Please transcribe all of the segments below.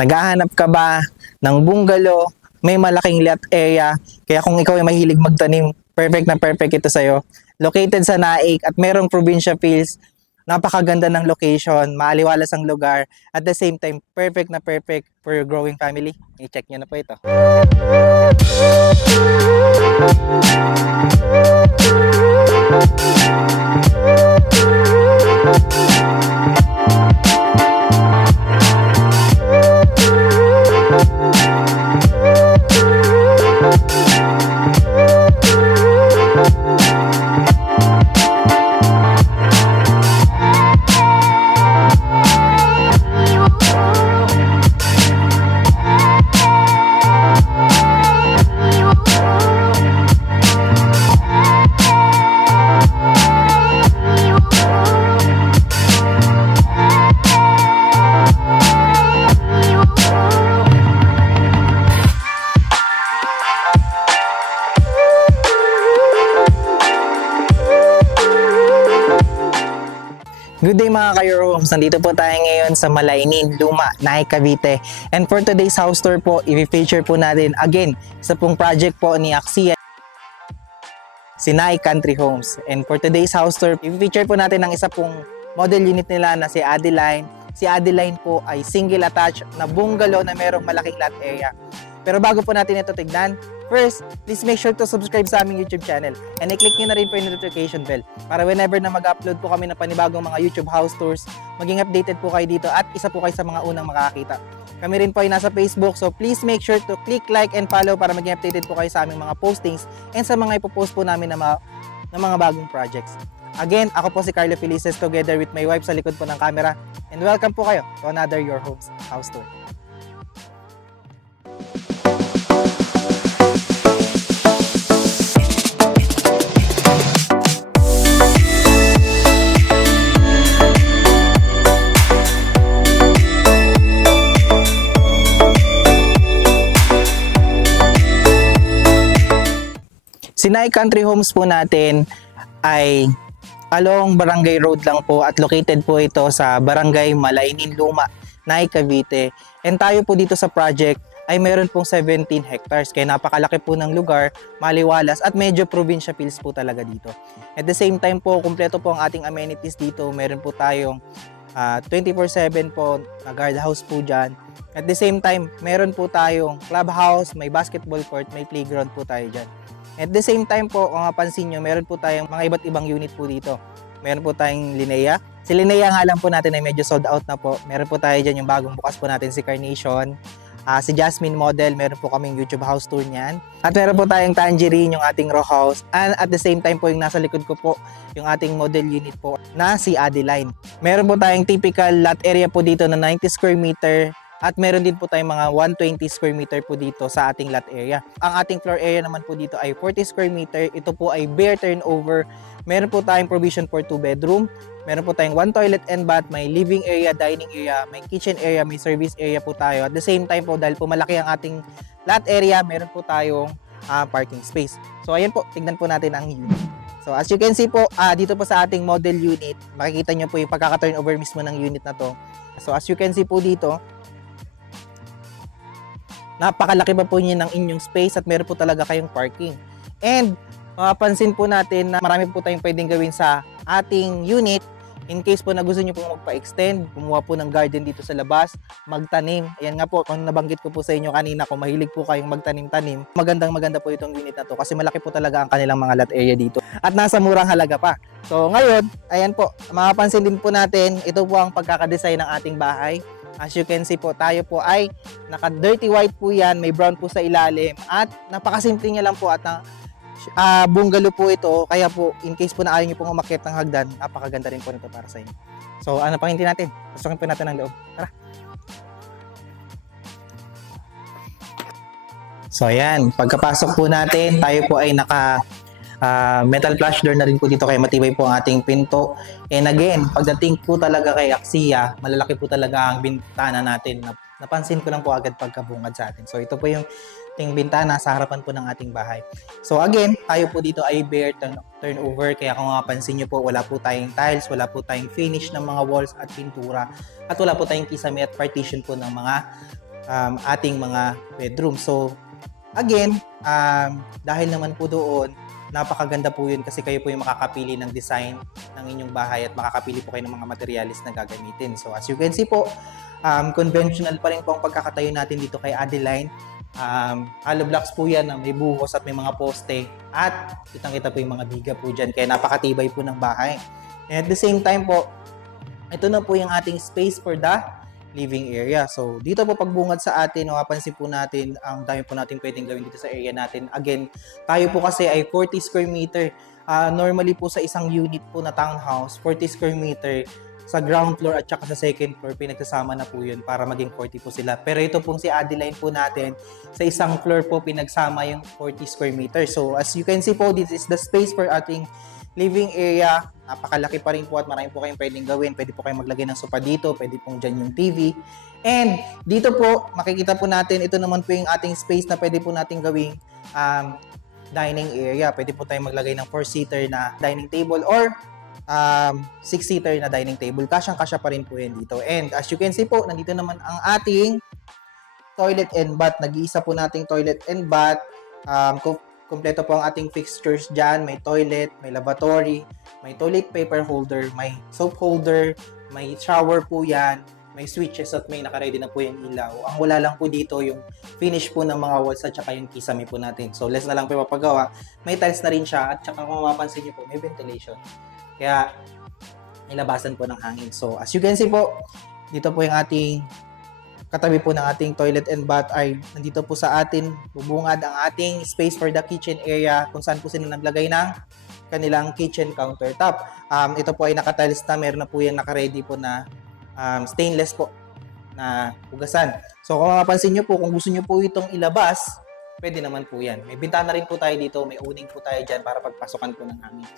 Naghahanap ka ba ng bungalow, may malaking lot area, kaya kung ikaw ay mahilig magtanim, perfect ito sa'yo. Located sa Naik at merong probinsya feels, napakaganda ng location, maaliwalas ang lugar, at the same time, perfect for your growing family. I-check nyo na po ito. Good day mga ka-Your Homes! Nandito po tayo ngayon sa Malaynin, Luma, Naik, Cavite. And for today's house tour po, i-feature po natin again sa pong project po ni Axia, si Naik Country Homes. And for today's house tour, i-feature po natin ang isa pong model unit nila na si Adeline. Si Adeline po ay single attached na bungalow na merong malaking lot area. Pero bago po natin ito tignan, first, please make sure to subscribe sa aming YouTube channel and i-click nyo na rin po yung notification bell para whenever na mag-upload po kami ng panibagong mga YouTube house tours, maging updated po kayo dito at isa po kayo sa mga unang makakakita. Kami rin po ay nasa Facebook, so please make sure to click like and follow para maging updated po kayo sa aming mga postings and sa mga ipopost po namin na mga bagong projects. Again, ako po si Carlo Felices together with my wife sa likod po ng camera, and welcome po kayo to another Your Homes house tour. Si Naik Country Homes po natin ay along Barangay Road lang po at located po ito sa Barangay Malaynin, Luma, Naik, Cavite. And tayo po dito sa project ay meron pong 17 hectares kaya napakalaki po ng lugar, maliwalas at medyo probinsya feels po talaga dito. At the same time po, kumpleto po ang ating amenities dito. Meron po tayong 24/7 po na guardhouse po dyan. At the same time, meron po tayong clubhouse, may basketball court, may playground po tayo dyan. At the same time po, kung mapansin nyo, meron po tayong mga iba't ibang unit po dito. Meron po tayong Linnea. Si Linnea nga lang po natin ay medyo sold out na po. Meron po tayo dyan yung bagong bukas po natin si Carnation. Si Jasmine Model, meron po kaming YouTube house tour niyan. At meron po tayong Tangerine, yung ating row house. And at the same time po, yung nasa likod ko po, yung ating model unit po na si Adeline. Meron po tayong typical lot area po dito na 90 square meter. At meron din po tayong mga 120 square meter po dito sa ating lot area. Ang ating floor area naman po dito ay 40 square meter. Ito po ay bare turnover. Meron po tayong provision for 2 bedroom. Meron po tayong 1 toilet and bath. May living area, dining area, may kitchen area, may service area po tayo. At the same time po, dahil po malaki ang ating lot area, meron po tayong parking space. So ayan po, tignan po natin ang unit. So as you can see po, dito po sa ating model unit, makikita nyo po yung pagkaka-turnover mismo ng unit na to. So as you can see po dito, napakalaki pa po niya ng inyong space at meron po talaga kayong parking. And mapapansin po natin na marami po tayong pwedeng gawin sa ating unit. In case po na gusto nyo po magpa-extend, kumuha po ng garden dito sa labas, magtanim. Ayan nga po, kung nabanggit ko po sa inyo kanina, kung mahilig po kayong magtanim-tanim, maganda po itong unit na to kasi malaki po talaga ang kanilang mga lot area dito. At nasa murang halaga pa. So ngayon, ayan po, mapapansin din po natin, ito po ang pagkakadesign ng ating bahay. As you can see po, tayo po ay naka-dirty white po yan, may brown po sa ilalim at napakasimple niya lang po at bungalow po ito. Kaya po, in case po na ayaw nyo pong umakyat ng hagdan, napakaganda rin po nito para sa inyo. So ano pang hindi natin? Pasukin po natin ang loob. Tara! So ayan, pagkapasok po natin, tayo po ay naka metal flush door na rin po dito kaya matibay po ang ating pinto. And again, pagdating po talaga kay Axia, malalaki po talaga ang bintana natin. Napansin ko lang po agad pagkabungad sa atin. So ito po yung ating bintana sa harapan po ng ating bahay. So again, tayo po dito ay bare turnover. Kaya kung mapansin nyo po, wala po tayong tiles, wala po tayong finish ng mga walls at pintura. At wala po tayong kisame at partition po ng mga ating mga bedroom. So, again, dahil naman po doon, napakaganda po yun kasi kayo po yung makakapili ng design ng inyong bahay at makakapili po kayo ng mga materialis na gagamitin. So, as you can see po, conventional pa rin po ang pagkakatayo natin dito kay Adeline. Hollow blocks po yan na may buhos at may mga poste at kitang-kita po yung mga biga po dyan kaya napakatibay po ng bahay. And at the same time po, ito na po yung ating space for the living area. So, dito po pagbungad sa atin, mapapansin po natin, ang dami po natin pwedeng gawin dito sa area natin. Again, tayo po kasi ay 40 square meter. Normally po sa isang unit po na townhouse, 40 square meter, sa ground floor at saka sa second floor, pinagsasama na po yun para maging 40 po sila. Pero ito pong si Adeline po natin, sa isang floor po pinagsama yung 40 square meter. So, as you can see po, this is the space for ating living area. Napakalaki pa rin po at marami po kayong pwedeng gawin. Pwede po kayong maglagay ng sofa dito, pwede pong dyan yung TV. And dito po, makikita po natin, ito naman po yung ating space na pwede po natin gawing dining area. Pwede po tayong maglagay ng 4-seater na dining table or 6-seater na dining table. Kasyang-kasya pa rin po yan dito. And as you can see po, nandito naman ang ating toilet and bath. Nag-iisa po nating toilet and bath. Kompleto po ang ating fixtures dyan. May toilet, may lavatory, may toilet paper holder, may soap holder, may shower po yan, may switches at may nakaready na po yung ilaw. Ang wala lang po dito yung finish po ng mga walls at saka yung kisame po natin. So, less na lang po yung mapagawa. May tiles na rin siya at saka kung mapapansin nyo po, may ventilation. Kaya, nilabasan po ng hangin. So, as you can see po, dito po yung ating katabi po ng ating toilet and bath ay nandito po sa atin, bubungad ang ating space for the kitchen area kung saan po sila naglagay ng kanilang kitchen countertop. Ito po ay nakatiles na, meron na po yan nakaready po na stainless po na hugasan. So kung mapapansin nyo po, kung gusto nyo po itong ilabas, pwede naman po yan. May bintana rin po tayo dito, may uning po tayo dyan para pagpasokan po ng hangin.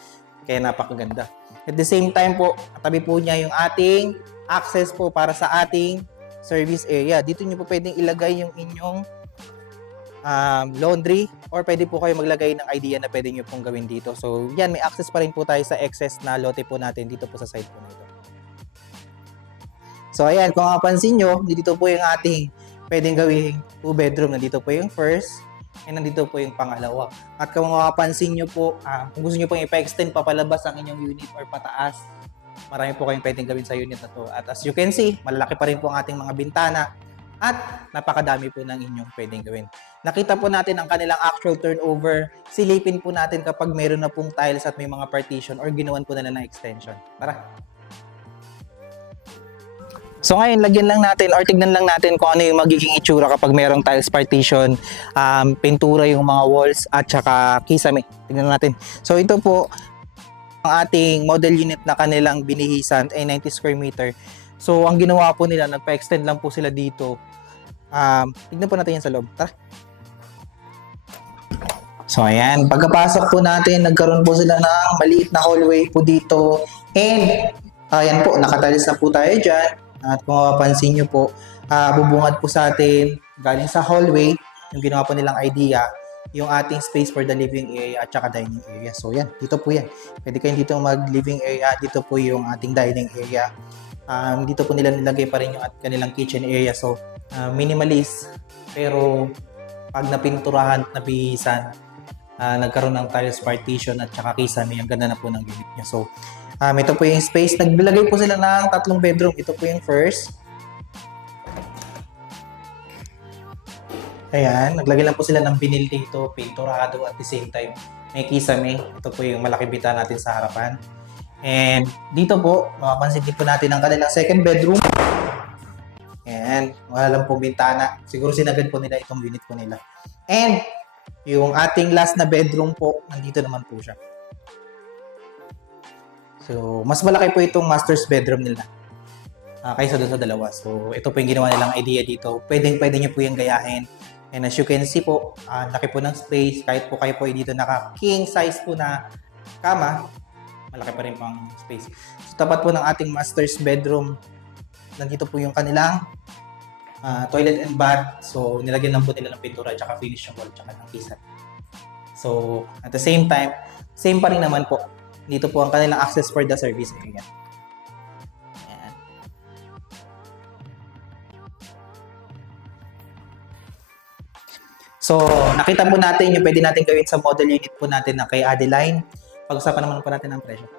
Kaya napakaganda. At the same time po, katabi po niya yung ating access po para sa ating service area. Dito nyo po pwedeng ilagay yung inyong laundry or pwede po kayo maglagay ng idea na pwede nyo pong gawin dito. So, yan, may access pa rin po tayo sa excess na lote po natin dito po sa side po na ito. So, ayan, kung mapansin nyo, dito po yung ating pwedeng gawing 2 bedroom. Nandito po yung first and nandito po yung pangalawa. At kung mapapansin nyo po, kung gusto nyo pong ipa-extend papalabas ang inyong unit or pataas, marami po kayong pwedeng gawin sa unit na to. At as you can see, malalaki pa rin po ang ating mga bintana at napakadami po ng inyong pwedeng gawin. Nakita po natin ang kanilang actual turnover. Silipin po natin kapag meron na pong tiles at may mga partition or ginawan po na ng extension. Tara! So ngayon, lagyan lang natin or tignan lang natin kung ano yung magiging itsura kapag merong tiles partition, pintura yung mga walls at saka kisame. Tignan natin. So ito po, ang ating model unit na kanilang binihisan ay 90 square meter. So, ang ginawa po nila, nagpa-extend lang po sila dito. Tignan po natin yan sa loob. Tara! So, ayan. Pagkapasok po natin, nagkaroon po sila ng maliit na hallway po dito. And, ayan po, nakatalis na po tayo dyan. At kung mapapansin nyo po, bubungad po sa atin, galing sa hallway, yung ginawa po nilang idea, yung ating space for the living area at saka dining area. So yan, dito po yan. Pwede kayong dito mag-living area, dito po yung ating dining area. Dito po nila nilagay pa rin yung kanilang kitchen area. So, minimalist, pero pag napinturahan, nabihisan, nagkaroon ng tiles partition at saka kisame, ang ganda na po ng unit niya. So, ito po yung space. Naglagay po sila ng 3 bedroom. Ito po yung first. Ayan, naglagay lang po sila ng binil dito, pinturado at the same time may kisame. Ito po yung malaki bita natin sa harapan. And dito po, mapapansin din po natin ang kanilang second bedroom. Ayan, wala lang po bintana. Siguro sinagad po nila itong unit po nila. And yung ating last na bedroom po, nandito naman po siya. So, mas malaki po itong master's bedroom nila kaysa doon sa dalawa. So, ito po yung ginawa nilang idea dito. Pwede nyo po yung gayahin. And as you can see po, laki po ng space. Kahit po kayo po dito naka-king size po na kama, malaki pa rin po ang space. So, tapat po ng ating master's bedroom, nandito po yung kanilang toilet and bath. So, nilagyan lang po nila ng pintura, tsaka finish yung wall, tsaka ng kisame. So, at the same time, same pa rin naman po. Dito po ang kanilang access for the service area. So, nakita po natin yung pwede natin gawin sa model unit po natin na kay Adeline. Pag-usapan naman po natin ang presyo.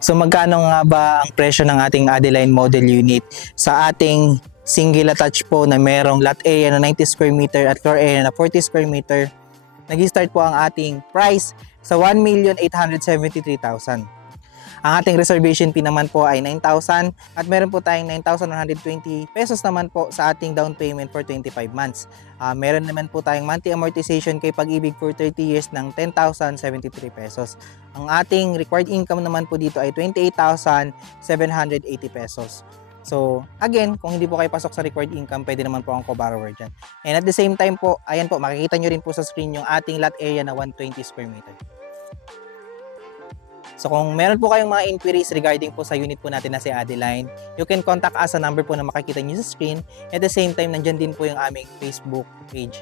So, magkano nga ba ang presyo ng ating Adeline model unit sa ating single attach po na merong lot area na 90 square meter at floor area na 40 square meter? Nag-start po ang ating price sa 1,873,000. Ang ating reservation fee naman po ay 9,000 at meron po tayong 9,120 pesos naman po sa ating down payment for 25 months. Meron naman po tayong monthly amortization kay Pag-ibig for 30 years ng 10,073 pesos. Ang ating required income naman po dito ay 28,780 pesos. So, again, kung hindi po kayo pasok sa required income, pwede naman po ang co-borrower dyan. And at the same time po, ayan po, makikita nyo rin po sa screen yung ating lot area na 120 square meter. So kung meron po kayong mga inquiries regarding po sa unit po natin na si Adeline, you can contact us sa number po na makikita nyo sa screen. At the same time, nandyan din po yung aming Facebook page.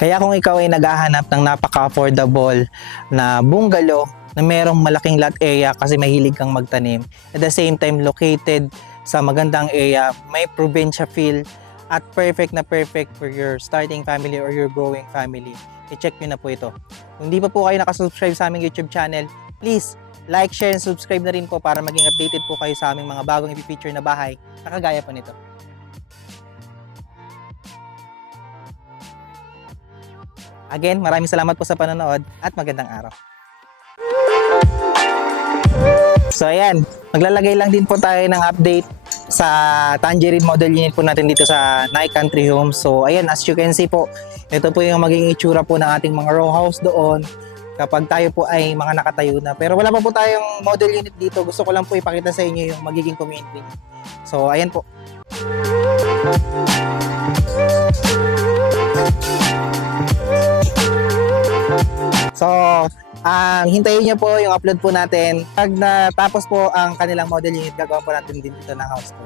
Kaya kung ikaw ay naghahanap ng napaka-affordable na bungalow na merong malaking lot area kasi mahilig kang magtanim, at the same time located sa magandang area, may probinsya feel at perfect na perfect for your starting family or your growing family, i-check nyo na po ito. Kung hindi pa po kayo nakasubscribe sa aming YouTube channel, please like, share, and subscribe na rin po para maging updated po kayo sa aming mga bagong i-feature na bahay na kagaya po nito. Again, maraming salamat po sa panonood at magandang araw. So ayan, maglalagay lang din po tayo ng update sa Tangerine model unit po natin dito sa Nai Country Homes. So ayan, as you can see po, ito po yung magiging itsura po ng ating mga row house doon kapag tayo po ay mga nakatayo na. Pero wala pa po tayong model unit dito. Gusto ko lang po ipakita sa inyo yung magiging community. So ayan po. So hintayin nyo po yung upload po natin. Pag natapos po ang kanilang model unit, gagawin po natin din dito ng house po.